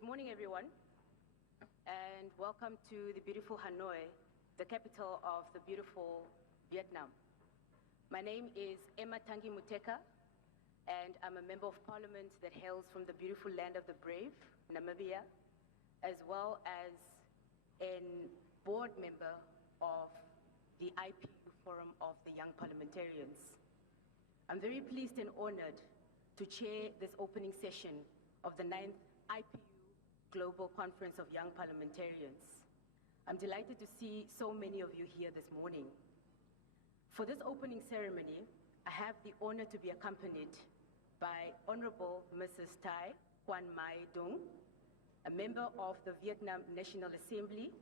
Good morning, everyone, and welcome to the beautiful Hanoi, the capital of the beautiful Vietnam. My name is Emma Tangi Muteka, and I'm a member of parliament that hails from the beautiful land of the brave, Namibia, as well as a board member of the IPU Forum of the Young Parliamentarians. I'm very pleased and honored to chair this opening session of the 9th IPU Global Conference of Young Parliamentarians. I'm delighted to see so many of you here this morning. For this opening ceremony, I have the honor to be accompanied by Honorable Mrs. Thai Quan Mai Dung, a member of the Vietnam National Assembly,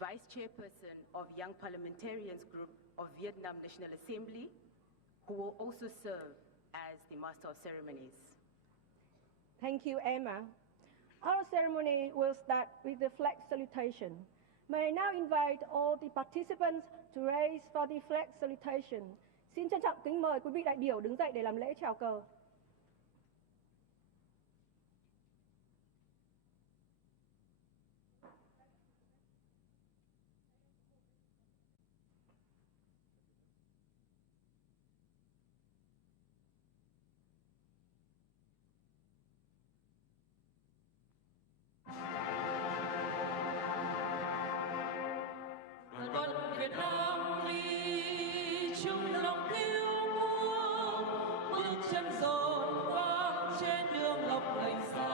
Vice Chairperson of Young Parliamentarians Group of Vietnam National Assembly, who will also serve as the Master of Ceremonies. Thank you, Emma. Our ceremony will start with the flag salutation. May I now invite all the participants to raise for the flag salutation. Xin trân trọng kính mời quý vị đại biểu đứng dậy để làm lễ chào cờ. Việt Nam đi chung lòng yêu nước, bước chân dồn vang trên đường lộc lành xa,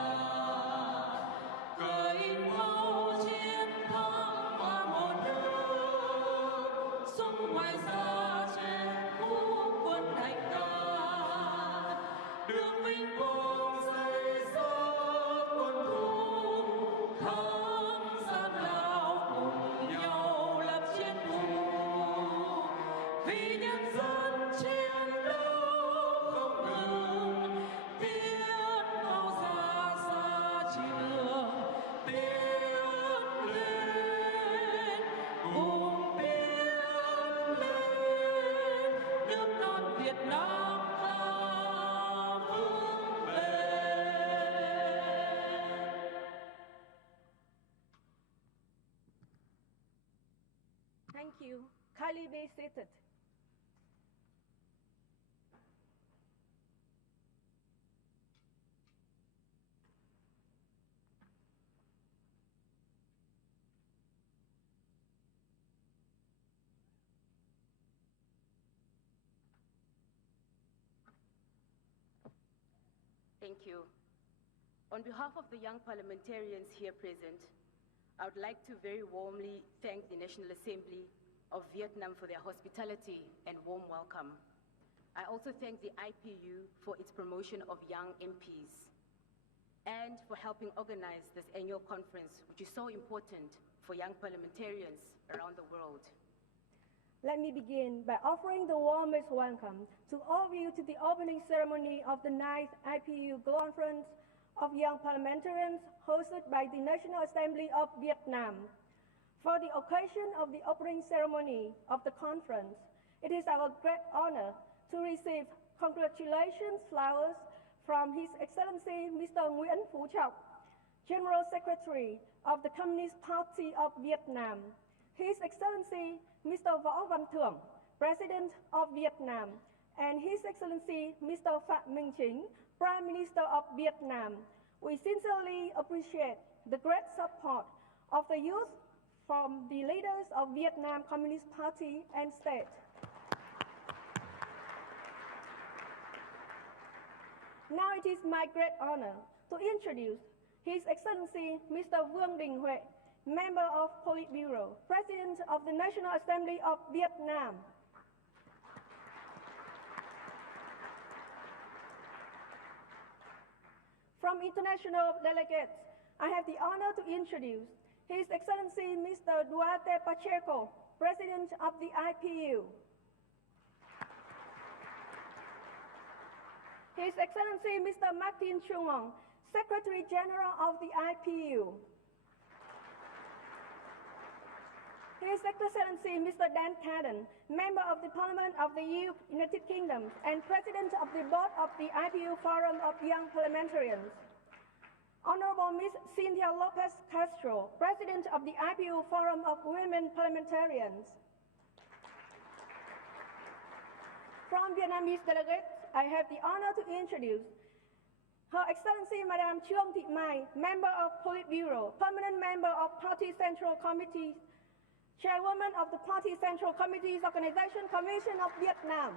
khởi màu chiến thắng qua một nước, sông ngoài xa trên khu quân hành ca, đường vinh quang xây dựng quân thù thắng gian lao cùng nhau lập chiến thù. Vì nhân dân chiến đấu không ngừng, tiến mau ra xa trường, tiến lên, cùng tiến lên, nước non Việt Nam ta vững bền. Thank you. Kindly be seated. Thank you. On behalf of the young parliamentarians here present, I would like to very warmly thank the National Assembly of Vietnam for their hospitality and warm welcome. I also thank the IPU for its promotion of young MPs and for helping organize this annual conference, which is so important for young parliamentarians around the world. Let me begin by offering the warmest welcome to all of you to the opening ceremony of the 9th IPU Conference of Young Parliamentarians hosted by the National Assembly of Vietnam. For the occasion of the opening ceremony of the conference, it is our great honor to receive congratulations flowers from His Excellency Mr. Nguyễn Phú Trọng, General Secretary of the Communist Party of Vietnam, His Excellency Mr. Võ Văn Thưởng, President of Vietnam, and His Excellency Mr. Phạm Minh Chính, Prime Minister of Vietnam. We sincerely appreciate the great support of the youth from the leaders of Vietnam Communist Party and state. Now it is my great honor to introduce His Excellency Mr. Vương Đình Huệ, Member of Politburo, President of the National Assembly of Vietnam. From international delegates, I have the honor to introduce His Excellency Mr. Duarte Pacheco, President of the IPU. His Excellency Mr. Martin Chung, Secretary General of the IPU. His Excellency Mr. Dan Cadden, Member of the Parliament of the United Kingdom and President of the Board of the IPU Forum of Young Parliamentarians. Honorable Ms. Cynthia Lopez Castro, President of the IPU Forum of Women Parliamentarians. From Vietnamese delegates, I have the honor to introduce Her Excellency Madame Trương Thị Mai, Member of Politburo, Permanent Member of Party Central Committee, Chairwoman of the Party Central Committee's Organization Commission of Vietnam.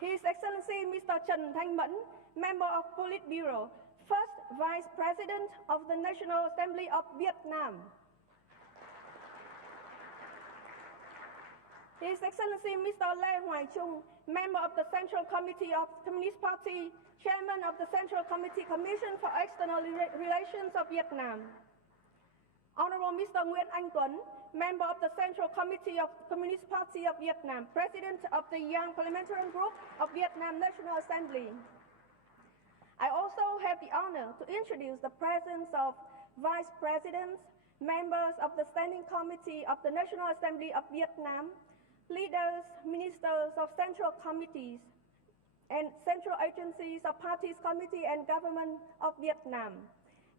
His Excellency Mr. Trần Thanh Mẫn, Member of Politburo, First Vice President of the National Assembly of Vietnam. His Excellency Mr. Lê Hoài Trung, Member of the Central Committee of Communist Party, Chairman of the Central Committee Commission for External Relations of Vietnam. Honorable Mr. Nguyễn Anh Tuấn, Member of the Central Committee of Communist Party of Vietnam, President of the Young Parliamentarian Group of Vietnam National Assembly. I also have the honor to introduce the presence of Vice Presidents, members of the Standing Committee of the National Assembly of Vietnam, leaders, ministers of central committees and central agencies of Parties Committee and Government of Vietnam,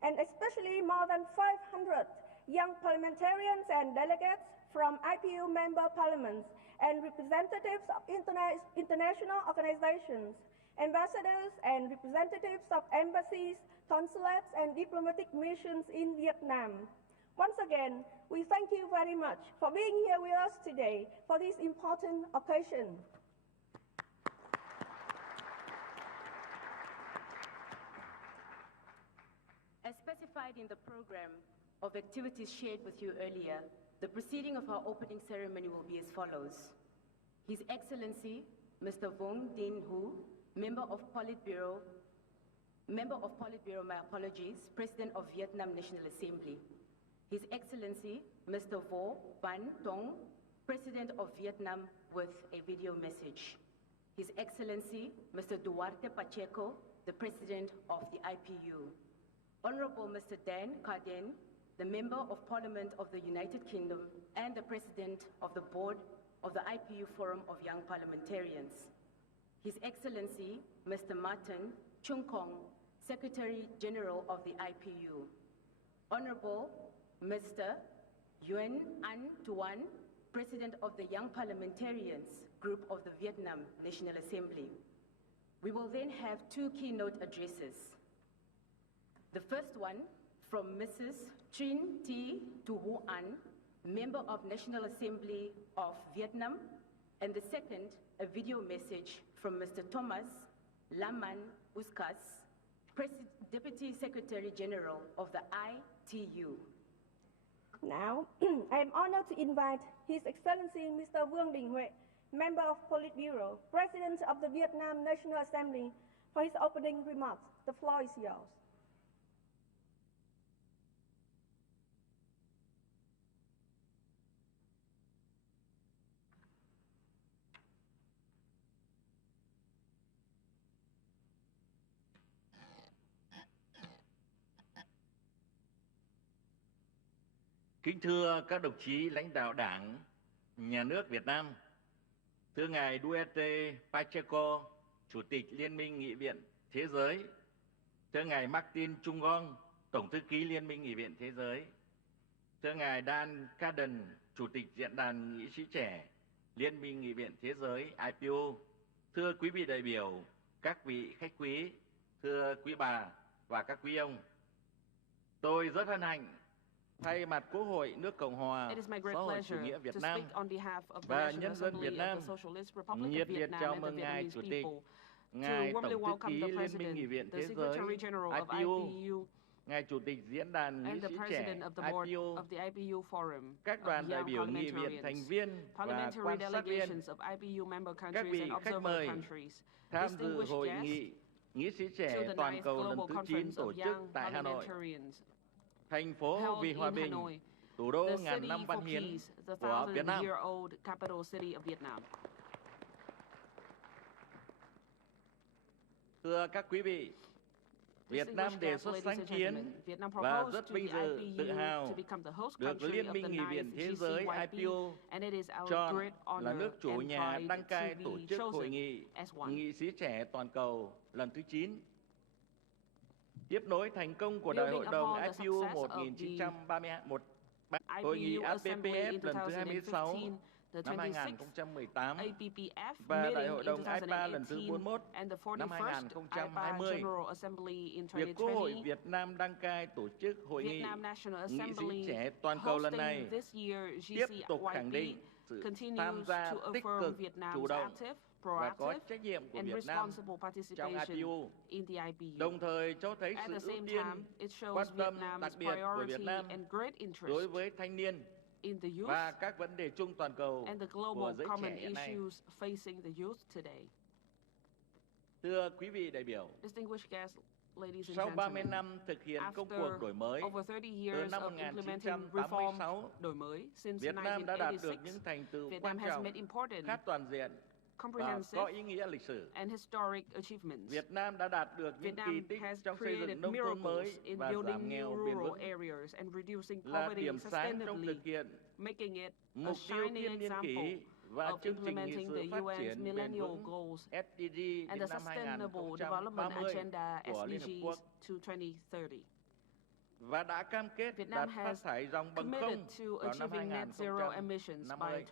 and especially more than 500 young parliamentarians and delegates from IPU member parliaments and representatives of international organizations, ambassadors and representatives of embassies, consulates, and diplomatic missions in Vietnam. Once again, we thank you very much for being here with us today for this important occasion. As specified in the program of activities shared with you earlier, the proceeding of our opening ceremony will be as follows. His Excellency, Mr. Vuong Dinh Hu, Member of Politburo, my apologies, President of Vietnam National Assembly. His Excellency, Mr. Vo Van Tong, President of Vietnam, with a video message. His Excellency, Mr. Duarte Pacheco, the President of the IPU. Honorable Mr. Dan Carden, the Member of Parliament of the United Kingdom and the President of the Board of the IPU Forum of Young Parliamentarians. His Excellency, Mr. Martin Chung Kong, Secretary General of the IPU. Honorable Mr. Nguyen An Tuan, President of the Young Parliamentarians Group of the Vietnam National Assembly. We will then have two keynote addresses. The first one from Mrs. Trinh Thi Tu An, Member of National Assembly of Vietnam, and the second, a video message from Mr. Thomas Laman Uskas, Deputy Secretary General of the ITU. Now, I am honored to invite His Excellency Mr. Vuong Dinh Huệ, Member of Politburo, President of the Vietnam National Assembly, for his opening remarks. The floor is yours. Kính thưa các đồng chí lãnh đạo Đảng, Nhà nước Việt Nam, thưa ngài Duarte Pacheco, Chủ tịch Liên minh Nghị viện Thế giới, thưa ngài Martin Chung Ngong, Tổng thư ký Liên minh Nghị viện Thế giới, thưa ngài Dan Carden, Chủ tịch Diễn đàn Nghị sĩ trẻ Liên minh Nghị viện Thế giới IPU, thưa quý vị đại biểu, các vị khách quý, thưa quý bà và các quý ông, tôi rất hân hạnh thay mặt Quốc hội nước Cộng hòa xã hội chủ nghĩa Việt Nam và nhân dân Việt Nam nhiệt liệt chào mừng ngài Chủ tịch, ngài Tổng thư ký Liên minh Nghị viện Thế giới IPU, ngài Chủ tịch Diễn đàn Nghị sĩ trẻ IPU, các đoàn đại biểu nghị viện thành viên và quan sát viên, các vị khách mời tham dự hội nghị Nghị sĩ trẻ toàn cầu lần thứ 9 tổ chức tại Hà Nội, thành phố vì hòa bình, thủ đô ngàn năm văn hiến của Việt Nam. Thưa các quý vị, Việt Nam đề xuất sáng kiến và rất vinh dự, tự hào được Liên minh Nghị viện Thế giới IPU chọn là nước chủ nhà đăng cai tổ chức hội nghị nghị sĩ trẻ toàn cầu lần thứ 9. Tiếp nối thành công của Đại hội đồng IPU 1931, hội nghị APPF lần thứ 26 năm 2018 và Đại hội đồng IPA lần thứ 41 năm 2020, việc Quốc hội Việt Nam đăng cai tổ chức hội nghị nghị sĩ trẻ toàn cầu lần này tiếp tục khẳng định sự tham gia tích cực, chủ động và có trách nhiệm của Việt Nam trong IPU, đồng thời cho thấy sự ưu tiên, quan tâm đặc biệt của Việt Nam đối với thanh niên và các vấn đề chung toàn cầu của giới trẻ hiện nay. Thưa quý vị đại biểu, sau 30 năm thực hiện công cuộc đổi mới, từ năm 1986, Việt Nam đã đạt được những thành tựu quan trọng, khá toàn diện và có ý nghĩa lịch sử. Việt Nam đã đạt được những kỳ tích trong xây dựng nông thôn mới và giảm nghèo bền vững, là điểm sáng trong thực hiện mục tiêu thiên niên kỷ và chương trình nghị sự phát triển bền vững SDG đến năm 2030 của Liên Hợp Quốc, và đã cam kết đạt phát thải ròng bằng không vào năm 2050.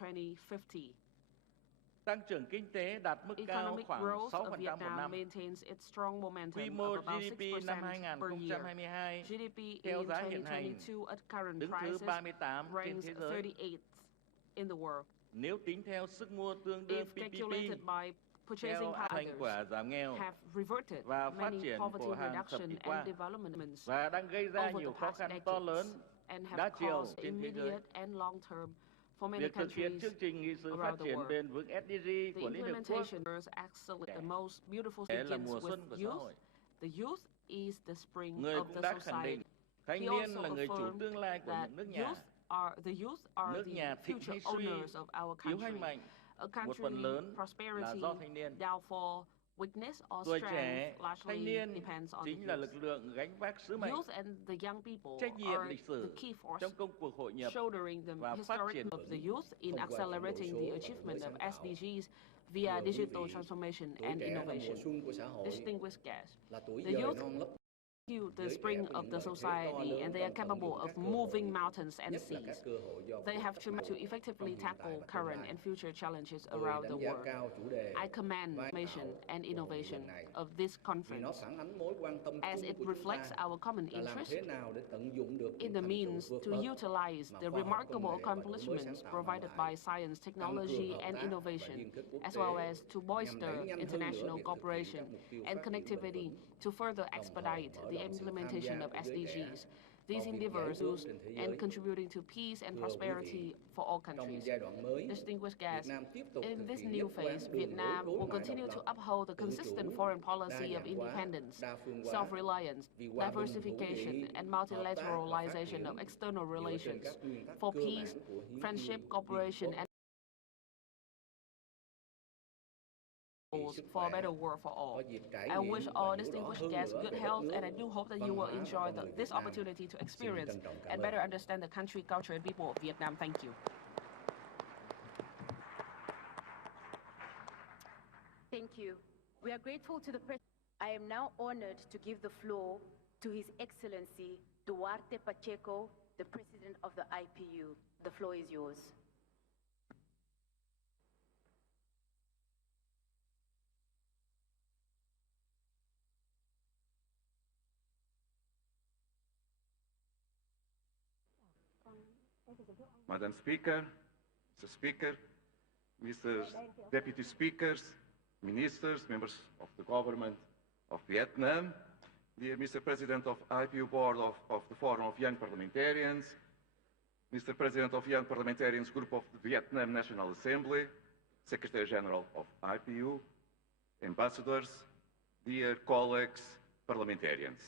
Tăng trưởng kinh tế đạt mức cao khoảng 6% một năm. Quy mô GDP năm 2022 theo giá hiện hành đứng thứ 38 trên thế giới. Nếu tính theo sức mua tương đương PPP, theo thành quả giảm nghèo và phát triển của hàng thập kỷ qua, và đang gây ra nhiều khó khăn to lớn đa chiều trên thế giới. Việc thực hiện chương trình nghị sự phát triển bền vững SDG của Liên Hợp Quốc là mùa xuân của xã hội. Người cũng đã khẳng định thanh niên là người chủ tương lai của những nước nhà. Nước nhà thịnh hay suy, yếu hay mạnh, một phần lớn là do thanh niên. Tuổi trẻ, thanh niên chính là lực lượng gánh vác sứ mệnh, trách nhiệm lịch sử trong công cuộc hội nhập và phát triển. via digital transformation and innovation. Distinguished guests, the youth the spring of the society, and they are capable of moving mountains and seas. They have to effectively tackle current and future challenges around the world. I commend the mission and innovation of this conference, as it reflects our common interest in the means to utilize the remarkable accomplishments provided by science, technology, and innovation, as well as to bolster international cooperation and connectivity to further expedite the implementation of SDGs. These endeavors and contributing to peace and prosperity for all countries. Distinguished guests, in this new phase, Vietnam will continue to uphold the consistent foreign policy of independence, self-reliance, diversification, and multilateralization of external relations for peace, friendship, cooperation, and for a better world for all. I wish all distinguished guests good health, and I do hope that you will enjoy this opportunity to experience and better understand the country, culture, and people of Vietnam. Thank you. Thank you. We are grateful to the President. I am now honored to give the floor to His Excellency Duarte Pacheco, the President of the IPU. The floor is yours. Madam Speaker, Mr. Speaker, Mr. Deputy Speakers, Ministers, members of the Government of Vietnam, dear Mr. President of IPU Board of the Forum of Young Parliamentarians, Mr. President of Young Parliamentarians Group of the Vietnam National Assembly, Secretary General of IPU, Ambassadors, dear colleagues, parliamentarians.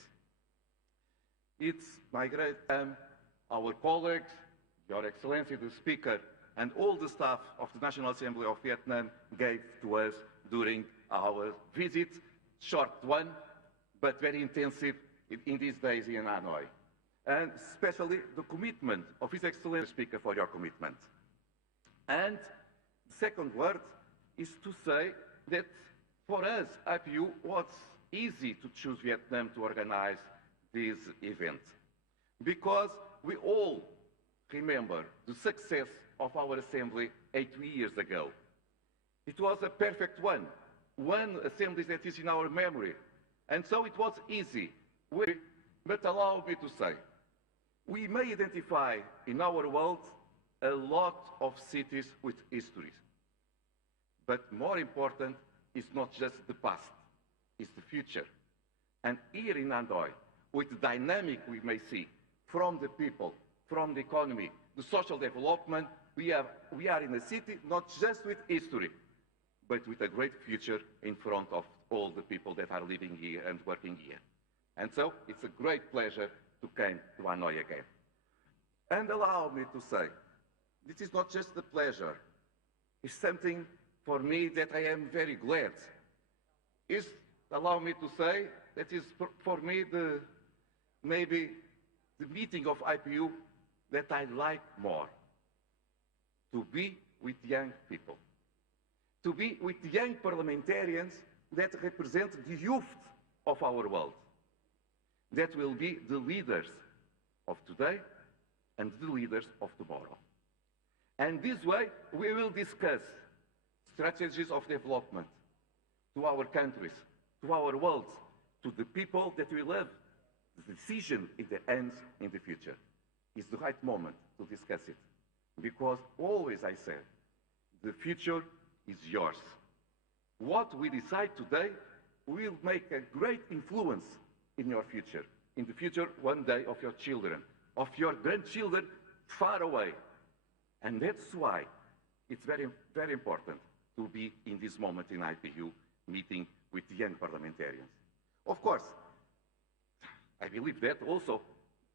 It's my great time, our colleagues, Your Excellency the Speaker, and all the staff of the National Assembly of Vietnam gave to us during our visit, short one, but very intensive in these days in Hanoi. And especially the commitment of His Excellency Speaker for your commitment. And the second word is to say that for us, IPU, was easy to choose Vietnam to organize this event, because we all remember the success of our assembly 8 years ago. It was a perfect one assembly that is in our memory, and so it was easy. But allow me to say, we may identify in our world a lot of cities with histories, but more important is not just the past, it's the future. And here in Hanoi, with the dynamic we may see from the people, from the economy, the social development, we are in a city not just with history, but with a great future in front of all the people that are living here and working here. And so it's a great pleasure to come to Hanoi again. And allow me to say, this is not just a pleasure, it's something for me that I am very glad. Allow me to say, that is for me maybe the meeting of IPU that I like more. To be with young people. To be with young parliamentarians that represent the youth of our world. That will be the leaders of today and the leaders of tomorrow. And this way, we will discuss strategies of development to our countries, to our world, to the people that will have the decision in the hands in the future. It's the right moment to discuss it. Because always I said, the future is yours. What we decide today will make a great influence in your future, in the future one day of your children, of your grandchildren far away. And that's why it's very, very important to be in this moment in IPU meeting with young parliamentarians. Of course, I believe that also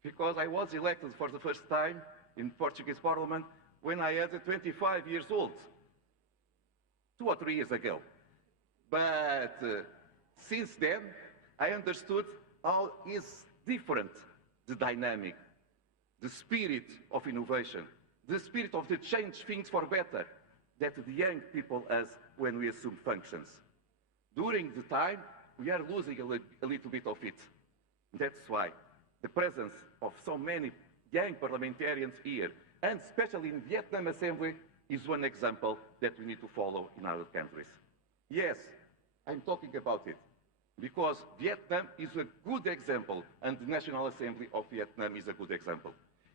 because I was elected for the first time in Portuguese Parliament when I was 25 years old, 2 or 3 years ago. But since then, I understood how is different the dynamic, the spirit of innovation, the spirit of the change things for better that the young people has when we assume functions. During the time, we are losing a little bit of it. That's why the presence of so many young parliamentarians here, and especially in Vietnam Assembly, is one example that we need to follow in other countries. Yes, I'm talking about it, because Vietnam is a good example, and the National Assembly of Vietnam is a good example.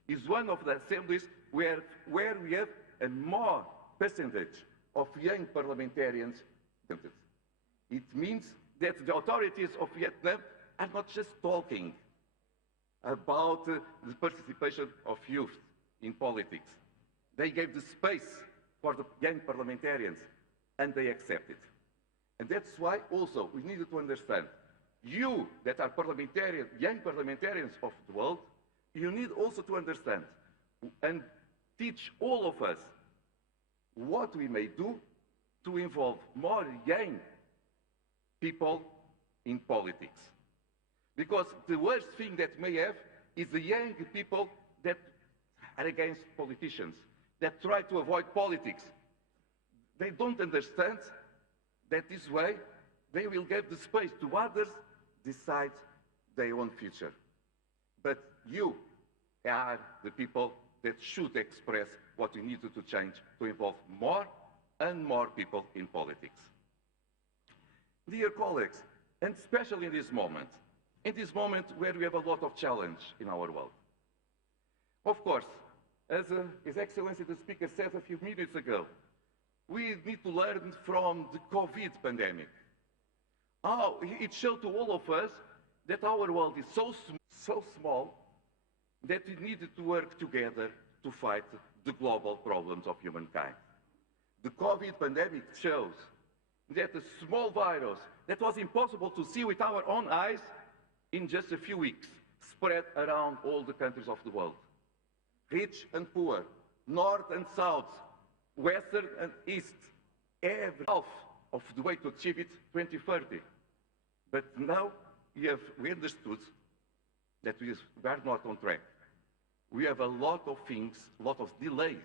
It's one of the assemblies where we have a more percentage of young parliamentarians. It means that the authorities of Vietnam are not just talking about the participation of youth in politics. They gave the space for the young parliamentarians, and they accept it. And that's why also we needed to understand, you that are parliamentarians, young parliamentarians of the world, you need also to understand and teach all of us what we may do to involve more young people in politics. Because the worst thing that may have is the young people that are against politicians, that try to avoid politics. They don't understand that this way they will give the space to others decide their own future. But you are the people that should express what we needed to change to involve more and more people in politics. Dear colleagues, and especially in this moment where we have a lot of challenge in our world. Of course, as His Excellency the Speaker said a few minutes ago, we need to learn from the COVID pandemic. It showed to all of us that our world is so small that we needed to work together to fight the global problems of humankind. The COVID pandemic shows that a small virus that was impossible to see with our own eyes in just a few weeks spread around all the countries of the world. Rich and poor, north and south, western and east, every half of the way to achieve it, 2030. But now we understood that we were not on track. We have a lot of things, a lot of delays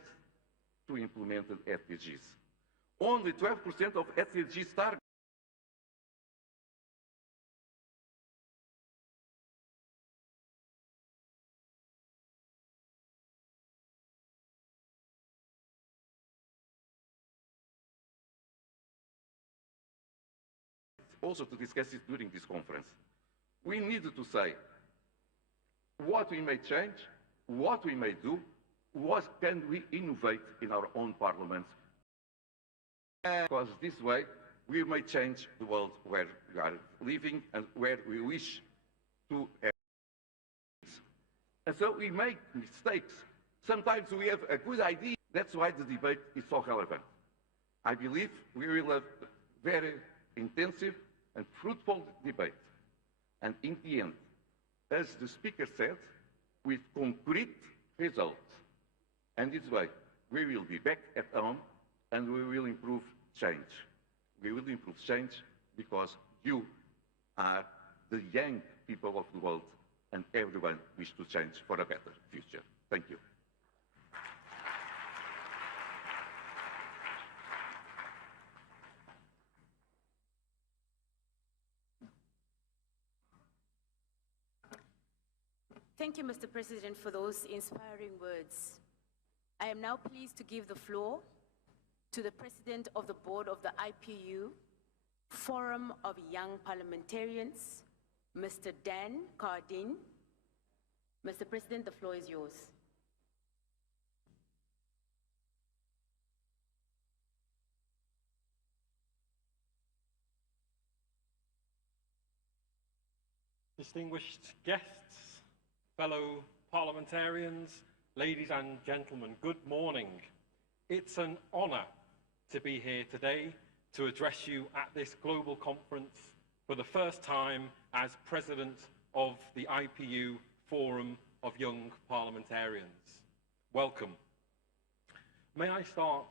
to implement the SDGs. Only 12% of SDGs targets also to discuss it during this conference. We needed to say what we may change, what we may do, what can we innovate in our own parliaments. Because this way we may change the world where we are living and where we wish to have. And so we make mistakes. Sometimes we have a good idea. That's why the debate is so relevant. I believe we will have a very intensive and fruitful debate. And in the end, as the speaker said, with concrete results. And this way, we will be back at home and we will improve change. We will improve change because you are the young people of the world and everyone wishes to change for a better future. Thank you. Thank you, Mr. President, for those inspiring words. I am now pleased to give the floor to the President of the Board of the IPU Forum of Young Parliamentarians, Mr. Dan Cardin. Mr. President, the floor is yours. Distinguished guests, fellow parliamentarians, ladies and gentlemen, good morning. It's an honor to be here today to address you at this global conference for the first time as President of the IPU Forum of Young Parliamentarians. Welcome. May I start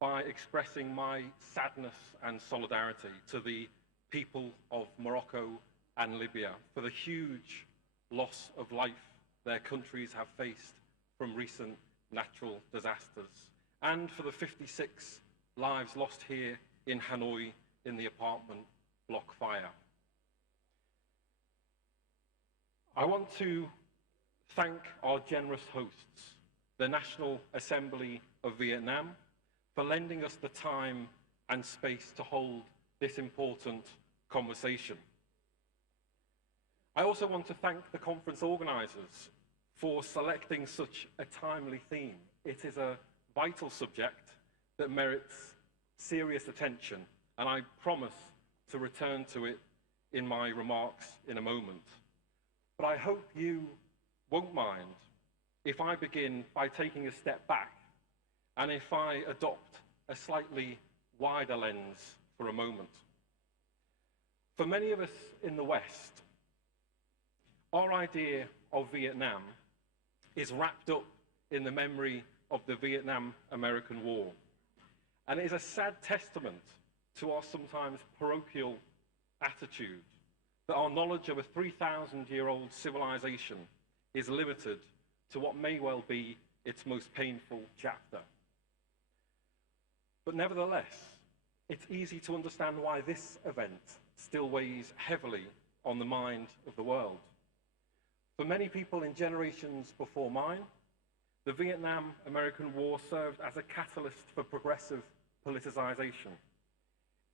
by expressing my sadness and solidarity to the people of Morocco and Libya for the huge loss of life their countries have faced from recent natural disasters, and for the 56 lives lost here in Hanoi in the apartment block fire. I want to thank our generous hosts, the National Assembly of Vietnam, for lending us the time and space to hold this important conversation. I also want to thank the conference organisers for selecting such a timely theme. It is a vital subject that merits serious attention, and I promise to return to it in my remarks in a moment. But I hope you won't mind if I begin by taking a step back and if I adopt a slightly wider lens for a moment. For many of us in the West, our idea of Vietnam is wrapped up in the memory of the Vietnam-American War. And it is a sad testament to our sometimes parochial attitude that our knowledge of a 3,000-year-old civilization is limited to what may well be its most painful chapter. But nevertheless, it's easy to understand why this event still weighs heavily on the mind of the world. For many people in generations before mine, the Vietnam-American War served as a catalyst for progressive politicization.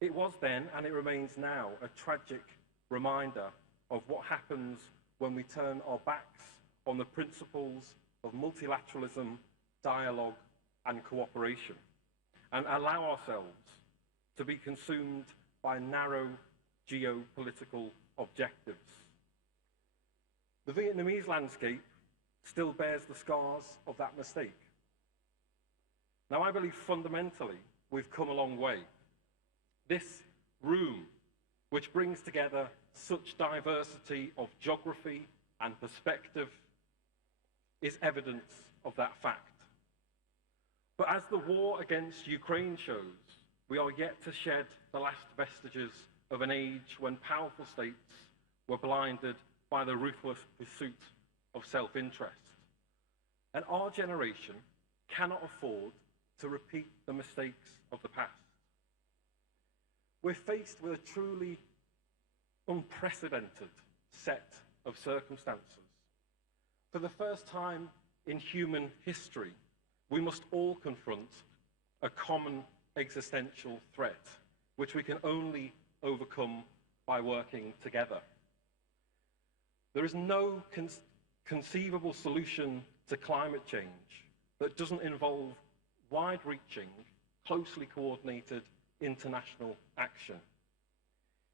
It was then, and it remains now, a tragic reminder of what happens when we turn our backs on the principles of multilateralism, dialogue, and cooperation, and allow ourselves to be consumed by narrow geopolitical objectives. The Vietnamese landscape still bears the scars of that mistake. Now, I believe fundamentally we've come a long way. This room, which brings together such diversity of geography and perspective, is evidence of that fact. But as the war against Ukraine shows, we are yet to shed the last vestiges of an age when powerful states were blinded by the ruthless pursuit of self-interest. And our generation cannot afford to repeat the mistakes of the past. We're faced with a truly unprecedented set of circumstances. For the first time in human history, we must all confront a common existential threat, which we can only overcome by working together. There is no conceivable solution to climate change that doesn't involve wide-reaching, closely coordinated international action.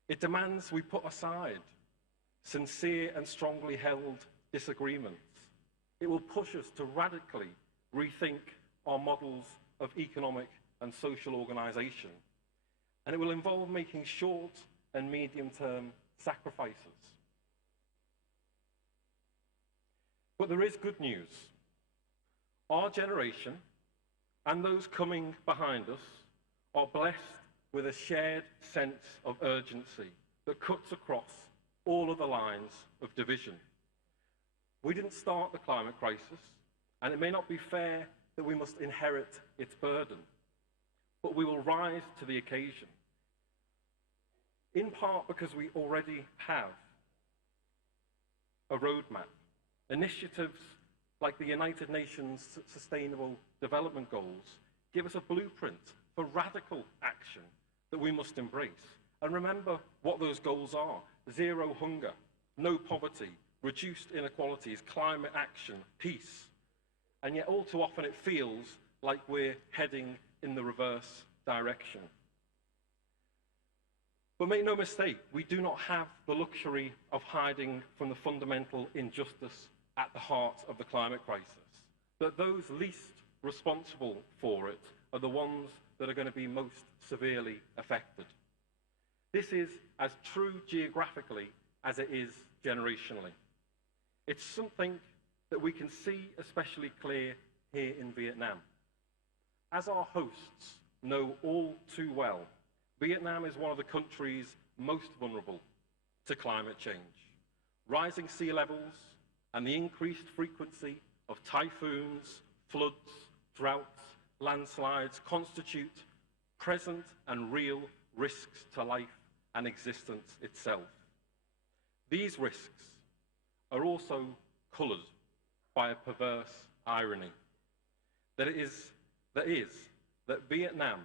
It demands we put aside sincere and strongly held disagreements. It will push us to radically rethink our models of economic and social organisation. And it will involve making short and medium-term sacrifices. But there is good news. Our generation and those coming behind us are blessed with a shared sense of urgency that cuts across all of the lines of division. We didn't start the climate crisis, and it may not be fair that we must inherit its burden, but we will rise to the occasion, in part because we already have a roadmap. Initiatives like the United Nations Sustainable Development Goals give us a blueprint for radical action that we must embrace. And remember what those goals are: zero hunger, no poverty, reduced inequalities, climate action, peace. And yet all too often it feels like we're heading in the reverse direction. But make no mistake, we do not have the luxury of hiding from the fundamental injustice at the heart of the climate crisis. But those least responsible for it are the ones that are going to be most severely affected. This is as true geographically as it is generationally. It's something that we can see especially clear here in Vietnam. As our hosts know all too well, Vietnam is one of the countries most vulnerable to climate change. Rising sea levels and the increased frequency of typhoons, floods, droughts, landslides constitute present and real risks to life and existence itself. These risks are also coloured by a perverse irony. That Vietnam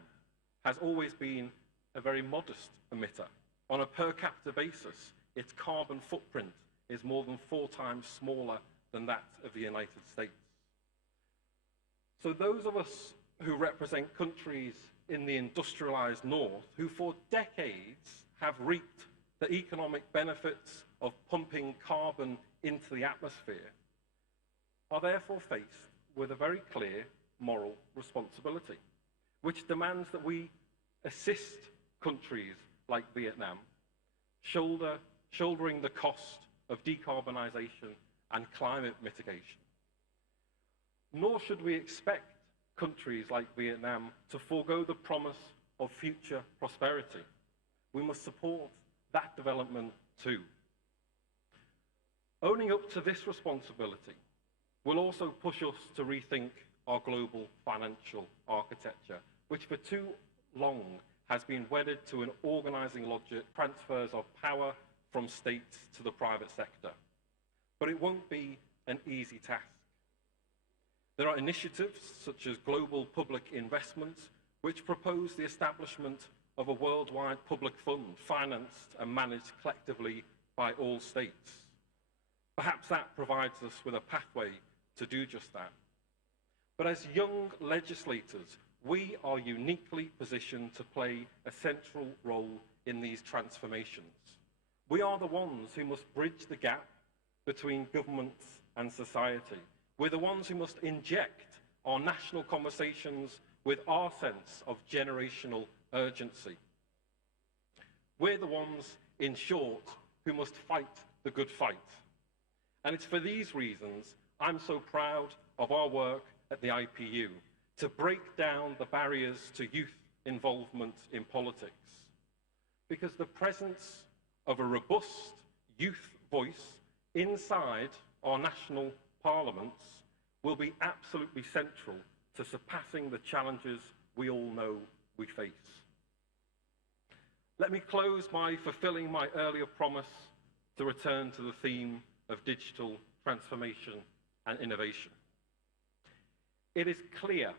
has always been a very modest emitter. On a per capita basis, its carbon footprint is more than 4 times smaller than that of the United States. So those of us who represent countries in the industrialized north, who for decades have reaped the economic benefits of pumping carbon into the atmosphere, are therefore faced with a very clear moral responsibility, which demands that we assist countries like Vietnam, shouldering the cost of decarbonisation and climate mitigation. Nor should we expect countries like Vietnam to forego the promise of future prosperity. We must support that development too. Owning up to this responsibility will also push us to rethink our global financial architecture, which for too long has been wedded to an organising logic, transfers of power from states to the private sector. But it won't be an easy task. There are initiatives such as Global Public Investments, which propose the establishment of a worldwide public fund financed and managed collectively by all states. Perhaps that provides us with a pathway to do just that. But as young legislators, we are uniquely positioned to play a central role in these transformations. We are the ones who must bridge the gap between governments and society. We're the ones who must inject our national conversations with our sense of generational urgency. We're the ones, in short, who must fight the good fight. And it's for these reasons I'm so proud of our work at the IPU to break down the barriers to youth involvement in politics. Because the presence of a robust youth voice inside our national parliaments will be absolutely central to surpassing the challenges we all know we face. Let me close by fulfilling my earlier promise to return to the theme of digital transformation and innovation. It is clear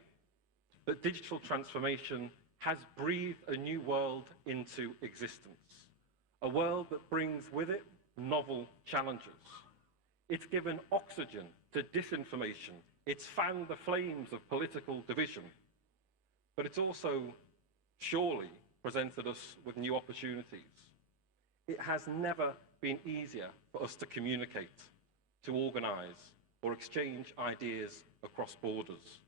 that digital transformation has breathed a new world into existence, a world that brings with it novel challenges. It's given oxygen to disinformation, it's fanned the flames of political division, but it's also surely presented us with new opportunities. It has never been easier for us to communicate, to organise, or exchange ideas across borders.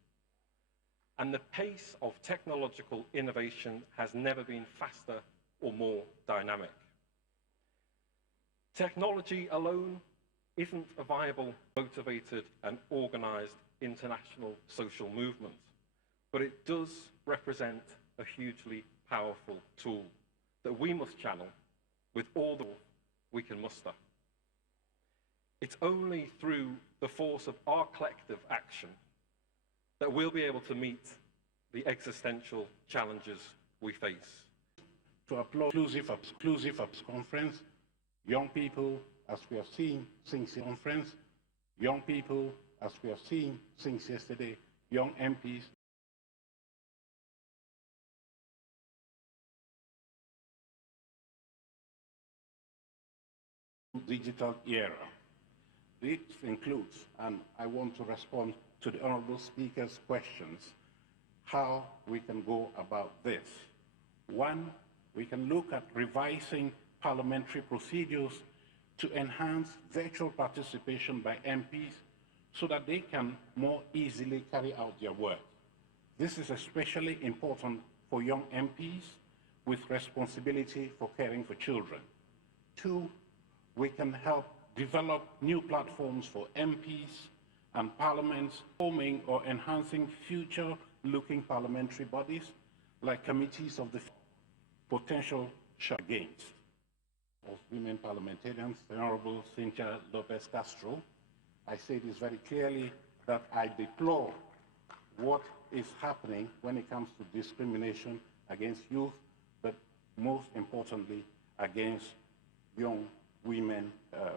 And the pace of technological innovation has never been faster or more dynamic. Technology alone isn't a viable, motivated, and organised international social movement, but it does represent a hugely powerful tool that we must channel with all the we can muster. It's only through the force of our collective action that we'll be able to meet the existential challenges we face. To applaud inclusive conference, young people, as we have seen since the conference, young people, as we have seen since yesterday, young MPs, digital era. This includes, and I want to respond to the Honourable Speaker's questions, how we can go about this. One, we can look at revising parliamentary procedures to enhance virtual participation by MPs so that they can more easily carry out their work. This is especially important for young MPs with responsibility for caring for children. Two, we can help develop new platforms for MPs and parliaments, forming or enhancing future-looking parliamentary bodies like committees of the potential share against. Of women parliamentarians, the Honourable Cynthia Lopez Castro, I say this very clearly that I deplore what is happening when it comes to discrimination against youth, but most importantly against young women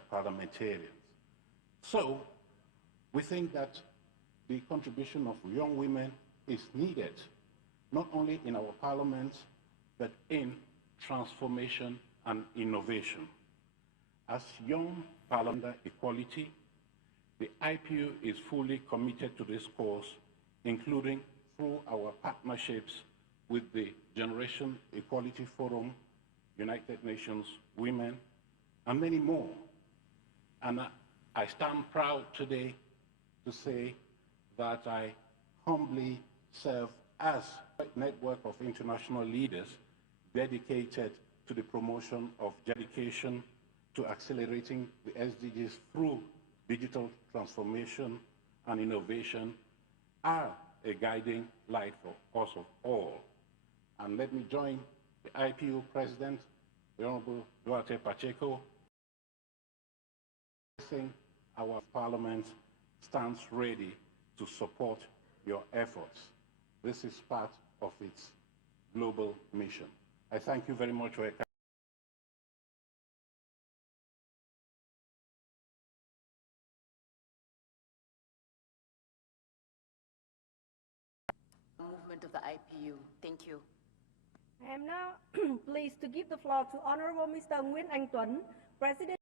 parliamentarians. So we think that the contribution of young women is needed, not only in our parliaments, but in transformation and innovation. As young parliamentary equality, the IPU is fully committed to this cause, including through our partnerships with the Generation Equality Forum, United Nations Women, and many more. And I stand proud today to say that I humbly serve as a network of international leaders dedicated to the promotion of education, to accelerating the SDGs through digital transformation and innovation, are a guiding light for us all. And let me join the IPU President, the Honorable Duarte Pacheco, saying our Parliament stands ready to support your efforts. This is part of its global mission. I thank you very much for your movement of the IPU. Thank you. I am now pleased to give the floor to Honorable Mr. Nguyễn Anh Tuấn, President.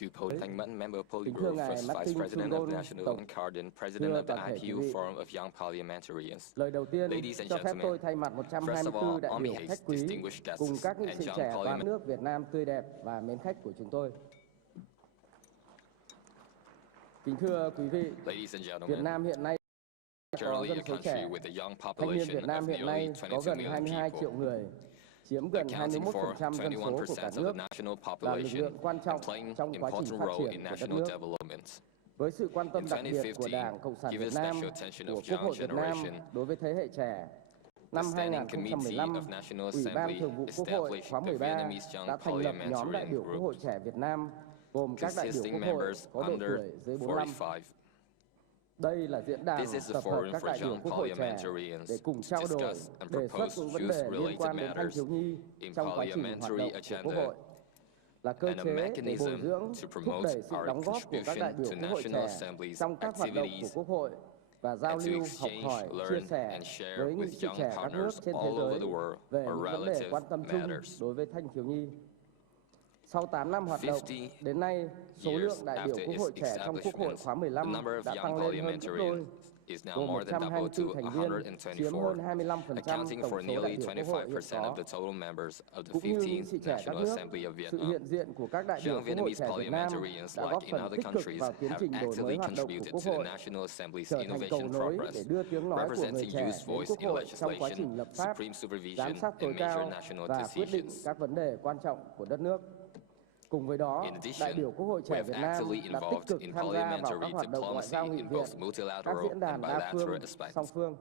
To Paul Tangman, Member of Politburo, First Vice President of the National and Cardin, President of the IPU Forum of Young Parliamentarians. Lời đầu tiên, Ladies and cho phép tôi thay mặt 124 đại biểu khách quý cùng các nghị sĩ trẻ và nước Việt Nam tươi đẹp và mến khách của chúng tôi. Kính thưa quý vị, Việt Nam hiện nay có dân số trẻ, thanh niên Việt Nam hiện nay có gần 22 triệu người, chiếm gần 21% dân số của cả nước, là lực lượng quan trọng trong quá trình phát triển của đất nước. Với sự quan tâm đặc biệt của Đảng Cộng sản Việt Nam, của Quốc hội Việt Nam đối với thế hệ trẻ, năm 2015, Ủy ban Thường vụ Quốc hội khóa 13 đã thành lập nhóm đại biểu Quốc hội trẻ Việt Nam, gồm các đại biểu Quốc hội có độ tuổi dưới 45. Đây là diễn đàn tập hợp các đại biểu Quốc hội trẻ để cùng trao đổi, đề xuất những vấn đề liên quan đến thanh thiếu nhi trong quá trình hoạt động của Quốc hội, là cơ chế để bồi dưỡng, thúc đẩy sự đóng góp của các đại biểu Quốc hội trẻ trong các hoạt động của Quốc hội và giao lưu, học hỏi, chia sẻ với nghị sĩ trẻ các nước trên thế giới về những vấn đề quan tâm chung đối với thanh thiếu nhi. Sau 8 năm hoạt động, đến nay, số lượng đại biểu Quốc hội trẻ trong Quốc hội khóa 15 đã tăng lên hơn gấp đôi, gồm 124 thành viên, chiếm hơn 25% tổng số đại biểu Quốc hội hiện có. Cũng như nghị sĩ trẻ các nước, sự hiện diện của các đại biểu Quốc hội trẻ Việt Nam đã góp phần tích cực vào tiến trình đổi mới hoạt động của Quốc hội, trở thành cầu nối để đưa tiếng nói của người trẻ đến Quốc hội trong quá trình lập pháp, giám sát tối cao và quyết định các vấn đề quan trọng của đất nước. Cùng với đó, đại biểu Quốc hội trẻ Việt Nam đã tích cực tham gia vào các hoạt động ngoại giao nghị viện, các diễn đàn đa phương, song phương.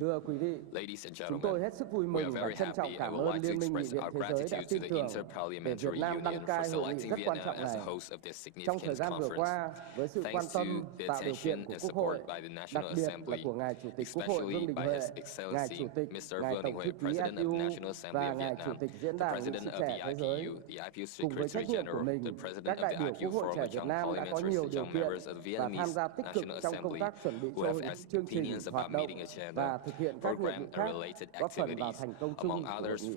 Thưa quý vị, chúng tôi hết sức vui mừng và trân trọng cảm ơn Liên minh Nghị viện Thế giới đã tin tưởng để Việt Nam đăng cai hội nghị rất quan trọng này. Trong thời gian vừa qua, với sự quan tâm, tạo điều kiện của Quốc hội, đặc biệt là của Ngài Chủ tịch Quốc hội Vương Đình Huệ, Ngài Chủ tịch, Ngài Tổng thư ký IPU và Ngài Chủ tịch Diễn đàn Nghị sĩ trẻ Thế giới, cùng với trách nhiệm của mình, các đại biểu Quốc hội trẻ Việt Nam đã có nhiều điều kiện và tham gia tích cực trong công tác chuẩn bị cho chương trình, hoạt động và thực hiện các nhiệm vụ khác, góp phần vào thành công chung của hội nghị.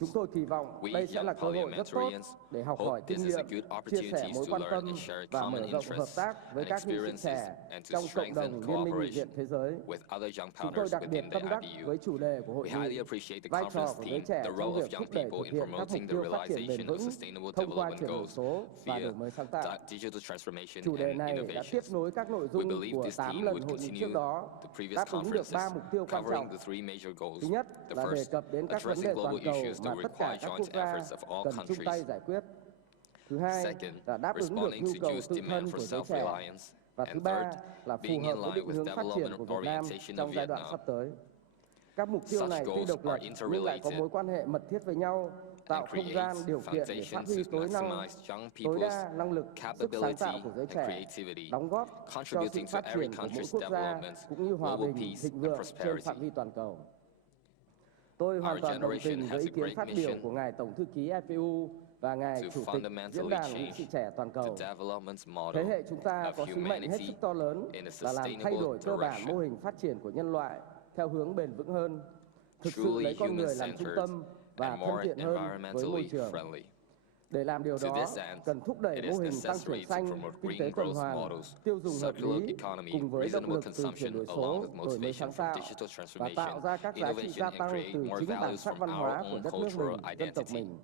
Chúng tôi kỳ vọng đây sẽ là cơ hội rất tốt để học hỏi kinh nghiệm, chia sẻ mối quan tâm và mở rộng hợp tác với các nghị sĩ trẻ trong cộng đồng Liên minh Nghị viện Thế giới. Chúng tôi đặc biệt tâm đắc với chủ đề của hội nghị, vai trò của giới trẻ trong việc thúc đẩy thực hiện các mục tiêu phát triển bền vững thông qua chuyển đổi số và đổi mới sáng tạo. Chủ đề này đã tiếp nối các nội dung của 8 lần hội nghị trước đó, đáp ứng được 3 mục tiêu quan trọng. Thứ nhất là đề cập đến các vấn đề toàn cầu mà tất cả các quốc gia cần chung tay giải quyết. Thứ hai là đáp ứng được nhu cầu tự thân của giới trẻ. Và thứ ba là phù hợp với định hướng phát triển của Việt Nam trong giai đoạn sắp tới. Các mục tiêu này tuy độc lập nhưng lại có mối quan hệ mật thiết với nhau, tạo không gian, điều kiện để phát huy tối đa năng lực, sức sáng tạo của giới trẻ, đóng góp cho sự phát triển của mỗi quốc gia cũng như hòa bình, thịnh vượng trên phạm vi toàn cầu. Tôi hoàn toàn đồng tình với ý kiến phát biểu của Ngài Tổng thư ký IPU và Ngài Chủ tịch Diễn đàn Nghị sĩ trẻ toàn cầu. Thế hệ chúng ta có sứ mệnh hết sức to lớn là làm thay đổi cơ bản mô hình phát triển của nhân loại theo hướng bền vững hơn, thực sự lấy con người làm trung tâm và thân thiện hơn với môi trường. Để làm điều đó, cần thúc đẩy mô hình tăng trưởng xanh, kinh tế tuần hoàn, tiêu dùng hợp lý, cùng với động lực từ chuyển đổi số, đổi mới sáng tạo, và tạo ra các giá trị gia tăng từ chính bản sắc văn hóa của đất nước mình, dân tộc mình.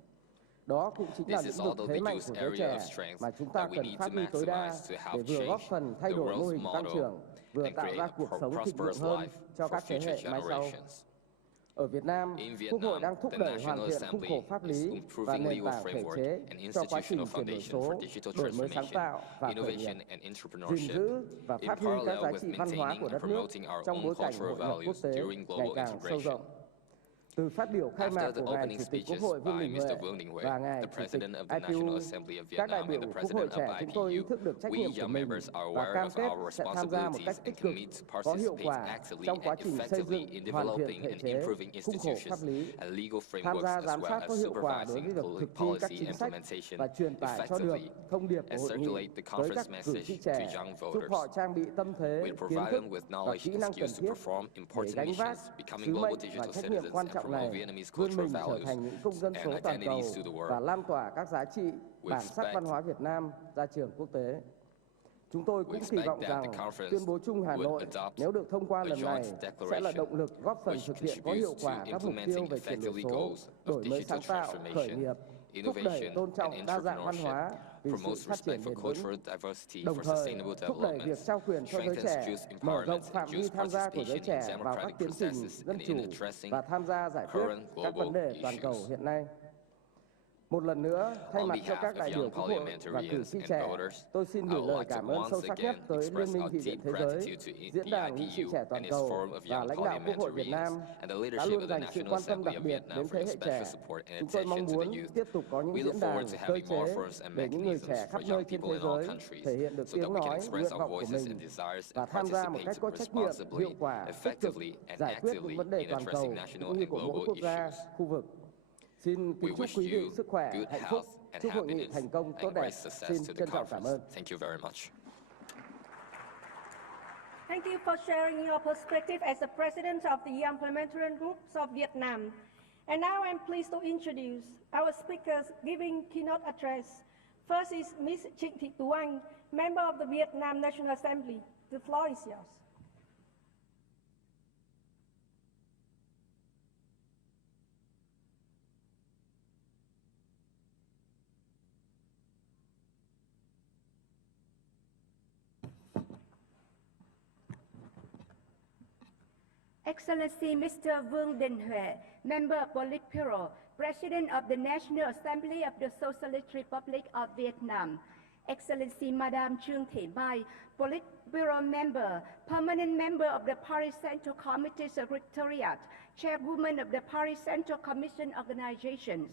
Đó cũng chính là lĩnh vực thế mạnh của giới trẻ mà chúng ta cần phát huy tối đa để vừa góp phần thay đổi mô hình tăng trưởng, vừa tạo ra cuộc sống thịnh vượng hơn cho các thế hệ mai sau. Ở Việt Nam, Quốc hội đang thúc đẩy hoàn thiện khung khổ pháp lý và nền tảng thể chế cho quá trình chuyển đổi số, đổi mới sáng tạo và khởi nghiệp, gìn giữ và phát huy các giá trị văn hóa của đất nước trong bối cảnh hội nhập quốc tế ngày càng sâu rộng. Từ phát biểu khai mạc của Ngài Chủ tịch Quốc hội Vương Đình Huệ và Ngài Chủ tịch IPU, các đại biểu Quốc hội trẻ chúng tôi ý thức được trách nhiệm của mình và cam kết sẽ tham gia một cách tích cực, có hiệu quả trong quá trình xây dựng, hoàn thiện thể chế, khung khổ pháp lý, tham gia giám sát có hiệu quả đối với việc thực thi các chính sách và truyền tải cho được thông điệp của hội nghị tới các cử tri trẻ, giúp họ trang bị tâm thế, kiến thức và kỹ năng cần thiết để gánh vác sứ mệnh và trách nhiệm quan trọng này, vươn mình trở thành những công dân số toàn cầu và lan tỏa các giá trị, bản sắc văn hóa Việt Nam ra trường quốc tế. Chúng tôi cũng kỳ vọng rằng tuyên bố chung Hà Nội nếu được thông qua lần này sẽ là động lực góp phần thực hiện có hiệu quả các mục tiêu về chuyển đổi số, đổi mới sáng tạo, khởi nghiệp, thúc đẩy tôn trọng đa dạng văn hóa vì sự phát triển bền vững, đồng thời thúc đẩy việc trao quyền cho giới trẻ, mở rộng phạm vi tham gia của giới trẻ vào các tiến trình dân chủ và tham gia giải quyết các vấn đề toàn cầu hiện nay. Một lần nữa, thay mặt cho các đại biểu Quốc hội và cử tri trẻ, tôi xin gửi lời cảm ơn sâu sắc nhất tới Liên minh Nghị viện Thế giới, Diễn đàn Nghị sĩ trẻ toàn cầu và lãnh đạo Quốc hội Việt Nam đã luôn dành sự quan tâm đặc biệt đến thế hệ trẻ. Chúng tôi mong muốn tiếp tục có những diễn đàn, cơ chế để những người trẻ khắp nơi trên thế giới thể hiện được tiếng nói, nguyện vọng của mình và tham gia một cách có trách nhiệm, hiệu quả, tích cực, giải quyết những vấn đề toàn cầu cũng như của mỗi quốc gia, khu vực. Xin kính chúc quý vị sức khỏe, hạnh phúc, chúc hội nghị thành công tốt đẹp. Xin trân trọng cảm ơn. Thank you for sharing your perspective as the president of the Young Parliamentarian Groups of Vietnam. And now I'm pleased to introduce our speakers giving keynote address. First is Ms. Trịnh Thị Tú Anh, member of the Vietnam National Assembly. The floor is yours. Excellency Mr. Vương Đình Huệ, Member of Politburo, President of the National Assembly of the Socialist Republic of Vietnam. Excellency Madame Trương Thị Mai, Politburo Member, Permanent Member of the Paris Central Committee Secretariat, Chairwoman of the Paris Central Commission Organizations.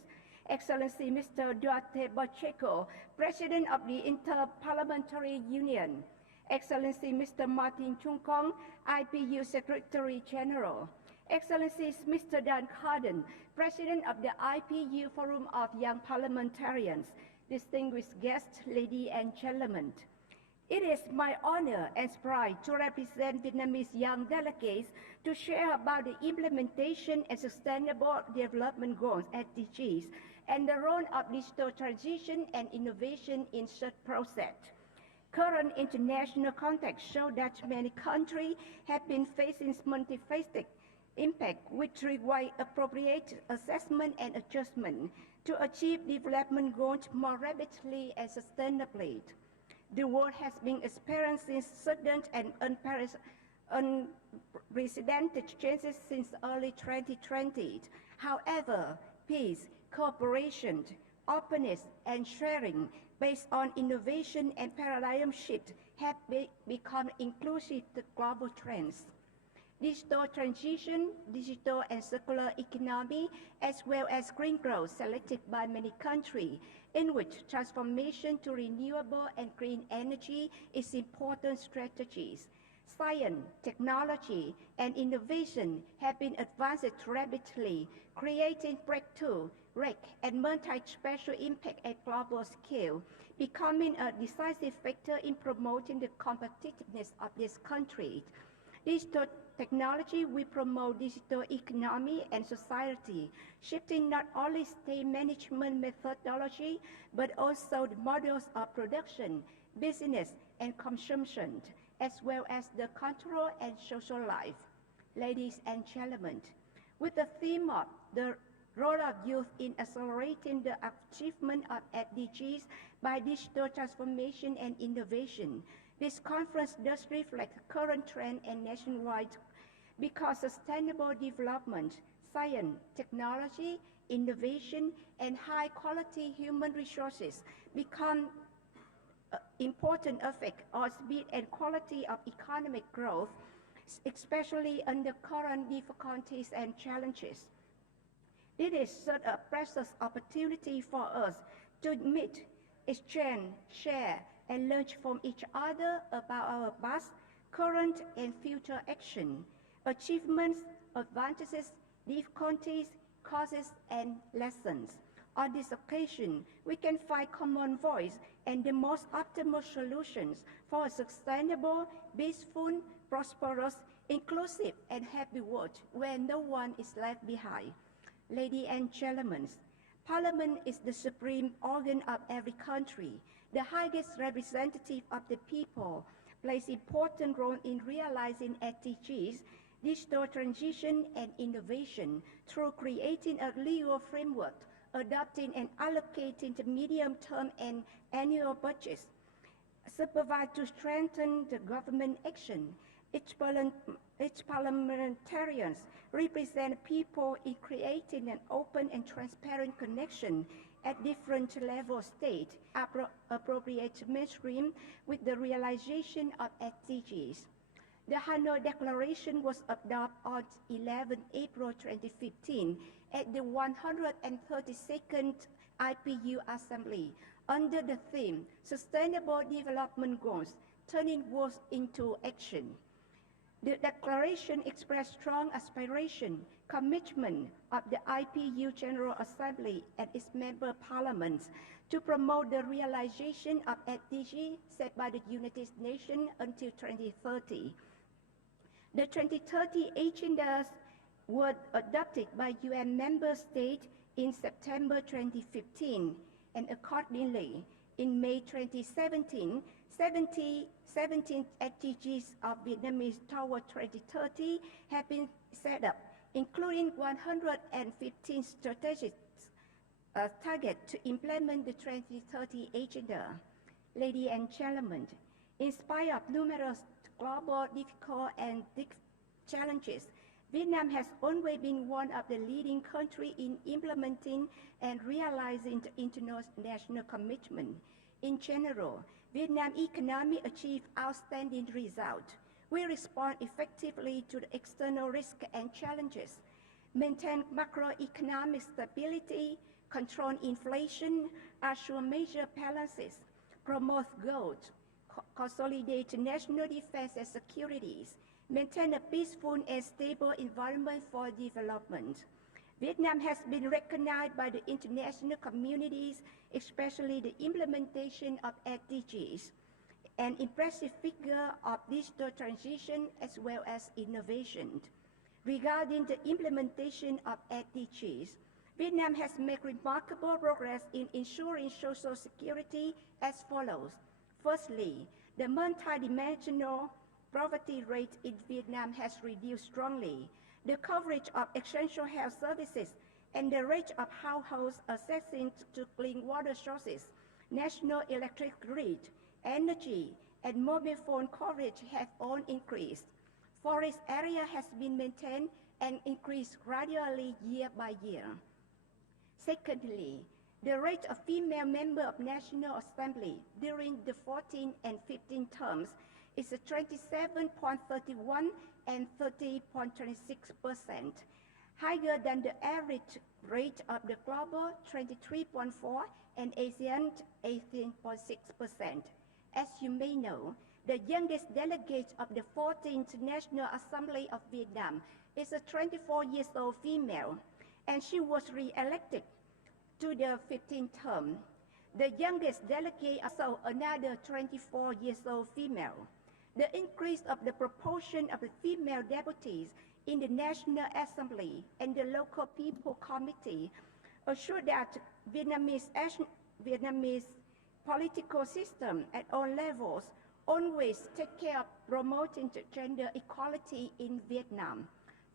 Excellency Mr. Duarte Pacheco, President of the Inter-Parliamentary Union. Excellency Mr. Martin Chung Kong, IPU Secretary General. Excellencies Mr. Dan Carden, President of the IPU Forum of Young Parliamentarians, distinguished guests, ladies and gentlemen. It is my honor and pride to represent Vietnamese young delegates to share about the implementation and sustainable development goals, SDGs, and the role of digital transition and innovation in such process. Current international context show that many countries have been facing multifaceted impact, which require appropriate assessment and adjustment to achieve development goals more rapidly and sustainably. The world has been experiencing sudden and unprecedented changes since early 2020. However, peace, cooperation, openness, and sharing based on innovation and paradigm shift have become inclusive to global trends. Digital transition, digital and circular economy, as well as green growth selected by many countries, in which transformation to renewable and green energy is important strategies. Science, technology, and innovation have been advanced rapidly, creating breakthrough, and multi-spatial impact at global scale, becoming a decisive factor in promoting the competitiveness of this country. Digital technology will promote digital economy and society, shifting not only state management methodology, but also the models of production, business, and consumption, as well as the cultural and social life. Ladies and gentlemen, with the theme of the role of youth in accelerating the achievement of SDGs by digital transformation and innovation, this conference does reflect current trend and nationwide, because sustainable development, science, technology, innovation, and high-quality human resources become important effect on speed and quality of economic growth, especially under current difficulties and challenges. It is such a precious opportunity for us to meet, exchange, share, and learn from each other about our past, current, and future action, achievements, advantages, difficulties, causes, and lessons. On this occasion, we can find common voice and the most optimal solutions for a sustainable, peaceful, prosperous, inclusive, and happy world where no one is left behind. Ladies and gentlemen, Parliament is the supreme organ of every country. The highest representative of the people plays an important role in realizing SDGs, digital transition, and innovation through creating a legal framework, adopting and allocating the medium-term and annual budgets, supervise to strengthen the government action, Each parliamentarians represent people in creating an open and transparent connection at different levels of state, appropriate mainstream with the realization of SDGs. The Hanoi Declaration was adopted on 11 April 2015 at the 132nd IPU Assembly under the theme Sustainable Development Goals, Turning Words into Action. The declaration expressed strong aspiration, commitment of the IPU General Assembly and its member parliaments to promote the realization of SDGs set by the United Nations until 2030. The 2030 agendas were adopted by UN member states in September 2015, and accordingly, in May 2017, 17 SDGs of Vietnamese toward 2030 have been set up, including 115 strategic targets to implement the 2030 agenda. Ladies and gentlemen, in spite of numerous global difficult and challenges, Vietnam has always been one of the leading countries in implementing and realizing the international commitment. In general, Vietnam economy achieved outstanding results. We respond effectively to the external risks and challenges, maintain macroeconomic stability, control inflation, assure major balances, promote growth, consolidate national defense and securities, maintain a peaceful and stable environment for development. Vietnam has been recognized by the international communities, especially the implementation of SDGs, an impressive figure of digital transition as well as innovation. Regarding the implementation of SDGs, Vietnam has made remarkable progress in ensuring social security as follows. Firstly, the multidimensional poverty rate in Vietnam has reduced strongly. The coverage of essential health services and the rate of households accessing to clean water sources, national electric grid, energy, and mobile phone coverage have all increased. Forest area has been maintained and increased gradually year by year. Secondly, the rate of female members of National Assembly during the 14 and 15 terms is 27.31 and 30.26%, higher than the average rate of the global 23.4 and Asian 18.6%. As you may know, the youngest delegate of the 14th National Assembly of Vietnam is a 24-year-old female, and she was re-elected to the 15th term. The youngest delegate also another 24-year-old female. The increase of the proportion of the female deputies in the National Assembly and the local people committee assure that Vietnamese political system at all levels always take care of promoting gender equality in Vietnam.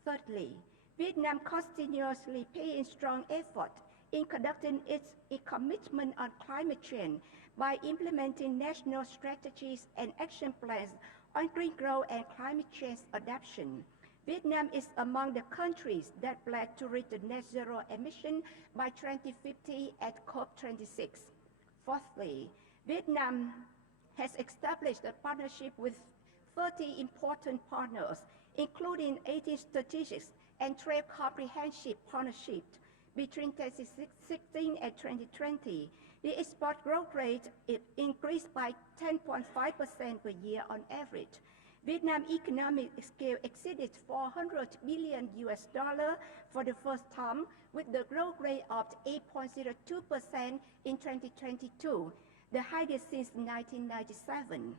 Thirdly, Vietnam continuously pays strong effort in conducting its commitment on climate change by implementing national strategies and action plans on green growth and climate change adaptation. Vietnam is among the countries that pledge to reach the net zero emission by 2050 at COP26. Fourthly, Vietnam has established a partnership with 30 important partners, including 18 strategic and 12 comprehensive partnerships. Between 2016 and 2020, the export growth rate increased by 10.5% per year on average. Vietnam's economic scale exceeded $400 billion for the first time, with the growth rate of 8.02% in 2022, the highest since 1997.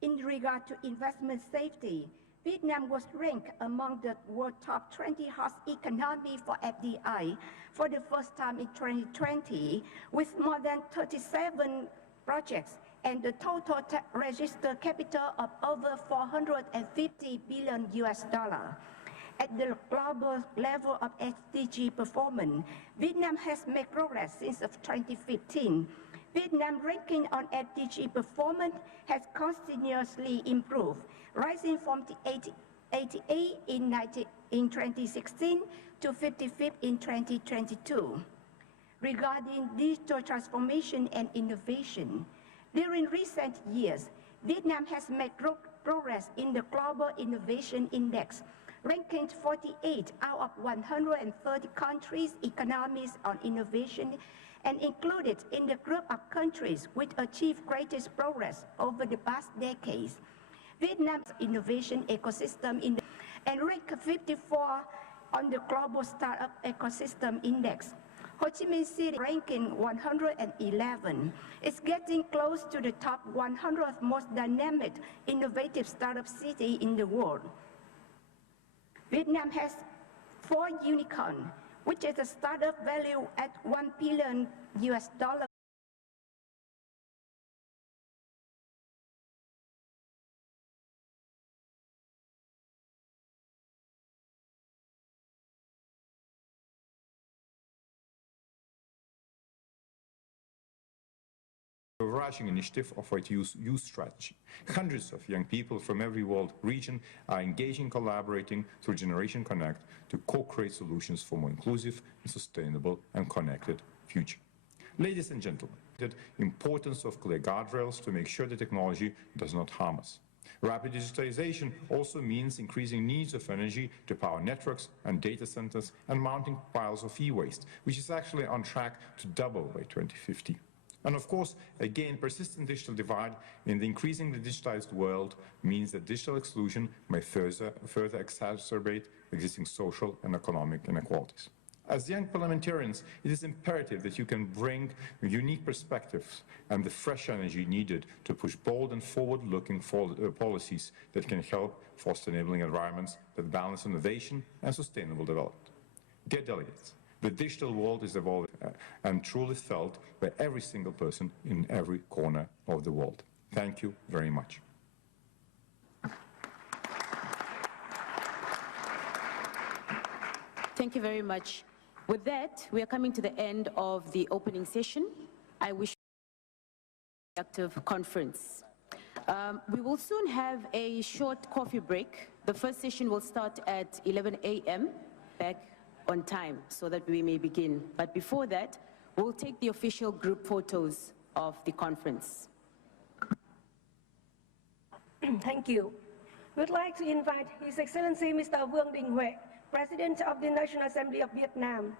In regard to investment safety, Vietnam was ranked among the world top 20 host economy for FDI for the first time in 2020, with more than 37 projects and the total registered capital of over $450 billion. At the global level of SDG performance, Vietnam has made progress since 2015. Vietnam's ranking on SDG performance has continuously improved, rising from 88 in 2016 to 55th in 2022. Regarding digital transformation and innovation, during recent years, Vietnam has made progress in the Global Innovation Index, ranking 48 out of 130 countries' economies on innovation, and included in the group of countries which achieved greatest progress over the past decades. Vietnam's innovation ecosystem and ranked 54 on the Global Startup Ecosystem Index. Ho Chi Minh City ranking 111 is getting close to the top 100 most dynamic, innovative startup city in the world. Vietnam has 4 unicorns, which is a startup value at $1 billion US. Overarching initiative of ITU's youth strategy. Hundreds of young people from every world region are engaging, collaborating through Generation Connect to co-create solutions for more inclusive, sustainable and connected future. Ladies and gentlemen, the importance of clear guardrails to make sure the technology does not harm us. Rapid digitization also means increasing needs of energy to power networks and data centers and mounting piles of e-waste, which is actually on track to double by 2050. And of course, again, persistent digital divide in the increasingly digitized world means that digital exclusion may further exacerbate existing social and economic inequalities. As young parliamentarians, it is imperative that you can bring unique perspectives and the fresh energy needed to push bold and forward-looking policies that can help foster enabling environments that balance innovation and sustainable development. Dear delegates, the digital world is evolving and truly felt by every single person in every corner of the world. Thank you very much. Thank you very much. With that, we are coming to the end of the opening session. I wish you a productive conference. We will soon have a short coffee break. The first session will start at 11 a.m. back on time so that we may begin. But before that, we'll take the official group photos of the conference. Thank you. We'd like to invite His Excellency Mr. Vương Đình Huệ, President of the National Assembly of Vietnam,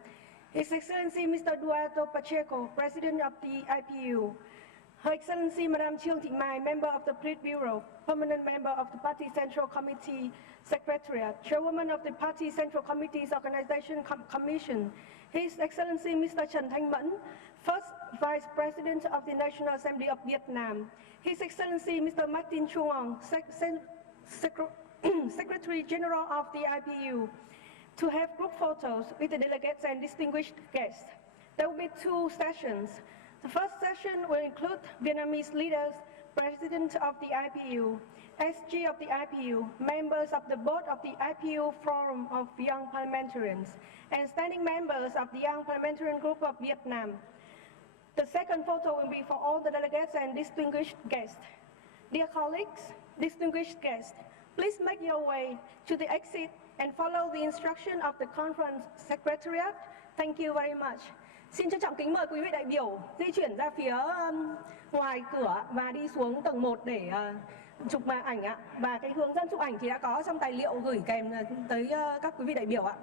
His Excellency Mr. Eduardo Pacheco, President of the IPU, Her Excellency Madame Trương Thị Mai, Member of the Politburo, Permanent Member of the Party Central Committee Secretariat, Chairwoman of the Party Central Committee's Organization Commission, His Excellency Mr. Trần Thanh Mẫn, First Vice President of the National Assembly of Vietnam, His Excellency Mr. Martin Chuong, Secretary General of the IPU, to have group photos with the delegates and distinguished guests. There will be 2 sessions. The first session will include Vietnamese leaders, President of the IPU, SG of the IPU, members of the board of the IPU Forum of Young Parliamentarians, and standing members of the Young Parliamentarian Group of Vietnam. The second photo will be for all the delegates and distinguished guests. Dear colleagues, distinguished guests, please make your way to the exit and follow the instruction of the conference secretariat. Thank you very much. Xin trân trọng kính mời quý vị đại biểu di chuyển ra phía ngoài cửa và đi xuống tầng 1 để chụp màn ảnh ạ. Và cái hướng dẫn chụp ảnh thì đã có trong tài liệu gửi kèm tới các quý vị đại biểu ạ.